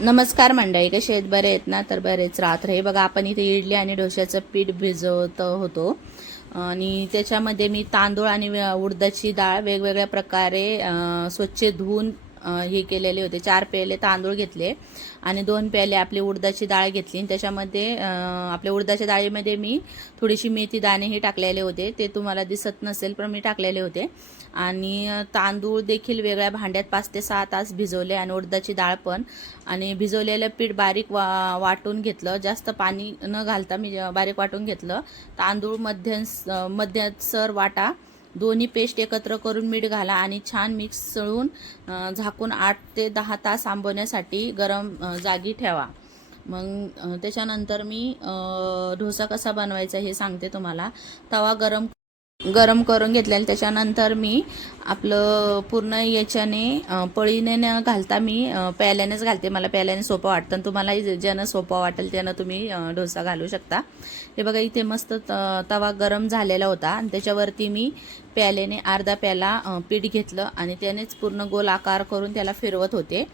नमस्कार मंडळी कसे आहेत? बरे आहेत ना? तर बरेच रात्र हे बघा आपण इथे इडली आणि डोश्याचं पीठ भिजवत होतो. आणि त्याच्यामध्ये मी तांदूळ आणि उडदाची डाळ वेगवेगळ्या प्रकारे स्वच्छ धुवून हे केलेले होते. चार पेले तांदूळ घेतले आणि दोन प्याले आपली उडदाची डाळ घेतली. आणि त्याच्यामध्ये आपल्या उडदाच्या डाळीमध्ये मी थोडीशी मेथी दाणेही टाकलेले होते. ते तुम्हाला दिसत नसेल पण मी टाकलेले होते. आणि तांदूळ देखील वेगळ्या भांड्यात पाच ते सहा तास भिजवले आणि उडदाची डाळ पण. आणि भिजवलेलं पीठ बारीक वा वाटून घेतलं. जास्त पाणी न घालता मी बारीक वाटून घेतलं. तांदूळ मध्यम मध्यसर वाटा दोन्ही पेस्ट एकत्र करून मीठ घाला आणि छान मिक्स चळून झाकून आठ ते दहा तास आंबवण्यासाठी गरम जागी ठेवा. मग त्याच्यानंतर मी डोसा कसा बनवायचा हे सांगते तुम्हाला. तवा गरम गरम करून घेतलेलं त्याच्यानंतर मी आपलं पूर्ण याच्याने पळीने न घालता मी प्याल्यानेच घालते. मला प्याल्याने सोपं वाटतं. आणि तुम्हालाही ज्यानं सोपं वाटेल त्यानं तुम्ही डोसा घालू शकता. हे बघा इथे मस्त त- तवा गरम झालेला होता. आणि त्याच्यावरती मी प्याल्याने अर्धा प्याला पीठ घेतलं. आणि त्यानेच पूर्ण गोल आकार करून त्याला फिरवत होते.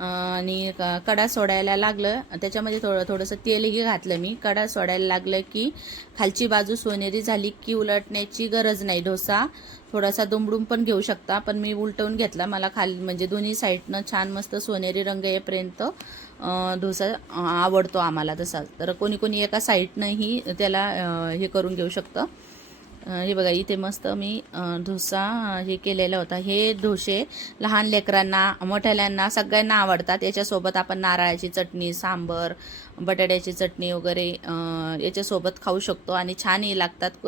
आणि कडा सोडायला लागलं. त्याच्यामध्ये थोडं थोडंसं तेलही घातलं मी. कडा सोडायला लागलं की खालची बाजू सोनेरी झाली की उलटण्याची गरज नाही. डोसा थोडासा दुमडून पण घेऊ शकता पण मी उलटवून घेतला. मला खाली म्हणजे दोन्ही साईडनं छान मस्त सोनेरी रंग येईपर्यंत डोसा आवडतो आम्हाला तसा. तर कोणी कोणी एका साईडनंही त्याला हे करून घेऊ शकतं. हे बघा इथे मस्त मी डोसा हे केलेला होता. हे डोसे लहान लेकरांना मोठ्याल्यांना सगळ्यांना आवडतात. याच्यासोबत आपण नारळाची चटणी सांबर बटाट्याची चटणी वगैरे याच्यासोबत खाऊ शकतो आणि छानही लागतात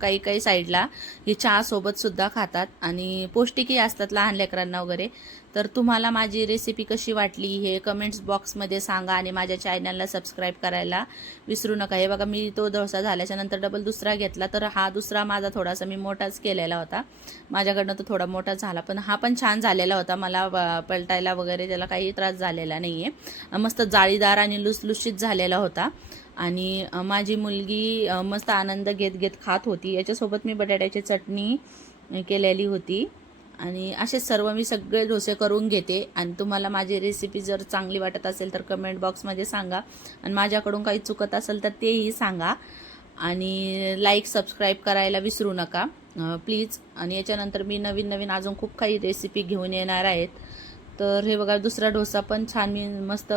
काही काही साईडला. ही चहासोबतसुद्धा खातात आणि पौष्टिकही असतात लहान लेकरांना वगैरे. तर तुम्हाला माझी रेसिपी कशी वाटली हे कमेंट्स बॉक्समध्ये सांगा आणि माझ्या चॅनलला सबस्क्राईब करायला विसरू नका. हे बघा मी तो डोसा झाल्याच्यानंतर डबल दुसरा घेतला तर हा दुसरा माझा थोडासा मी मोठाच केलेला होता. माझ्याकडनं तो थोडा मोठा झाला पण हा पण छान झालेला होता. मला व- पलटायला वगैरे त्याला काही त्रास झालेला नाही आहे मस्त जाळीदार आणि लुसलुशीत झालेला होता. आणि माझी मुलगी मस्त आनंद घेत घेत खात होती. याच्यासोबत मी बटाट्याची चटणी केलेली होती. आणि असे सर्व मी सगळे डोसे करून घेते. आणि तुम्हाला माझी रेसिपी जर चांगली वाटत असेल तर कमेंट बॉक्समध्ये सांगा. आणि माझ्याकडून काही चुकत असेल तर तेही सांगा. आणि लाईक सबस्क्राईब करायला विसरू नका. प्लीज आणि याच्यानंतर मी नवीन नवीन अजून खूप काही रेसिपी घेऊन येणार आहेत. तर हे बघा दुसरा डोसा पण छान मी मस्त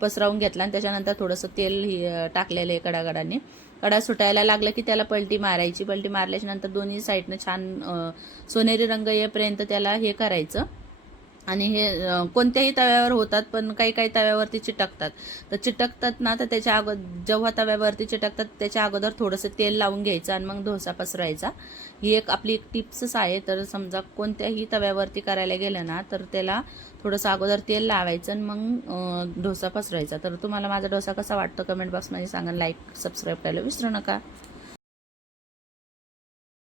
पसरावून घेतला आणि त्याच्यानंतर थोडंसं तेल हे, टाकलेलं आहे कडागडाने कडा सुटायला लागलं की त्याला पलटी मारायची. पलटी मारल्याच्या नंतर दोन्ही साईडनं छान सोनेरी रंग येईपर्यंत त्याला हे करायचं. आणि हे कोणत्याही तव्यावर होतात पण काही काही तव्यावरती चिटकतात. तर चिटकतात ना तर त्याच्या अगोदर जेव्हा तव्यावरती चिटकतात त्याच्या अगोदर थोडंसं तेल लावून घ्यायचं आणि मग डोसा पसरायचा. ही एक आपली एक टिप्सच आहे. तर समजा कोणत्याही तव्यावरती करायला गेलं ना तर त्याला थोडंसं अगोदर तेल लावायचं आणि मग डोसा पसरायचा. तर तुम्हाला माझा डोसा कसा वाटतो कमेंट बॉक्समध्ये सांगा. लाईक सबस्क्राईब करायला विसरू नका.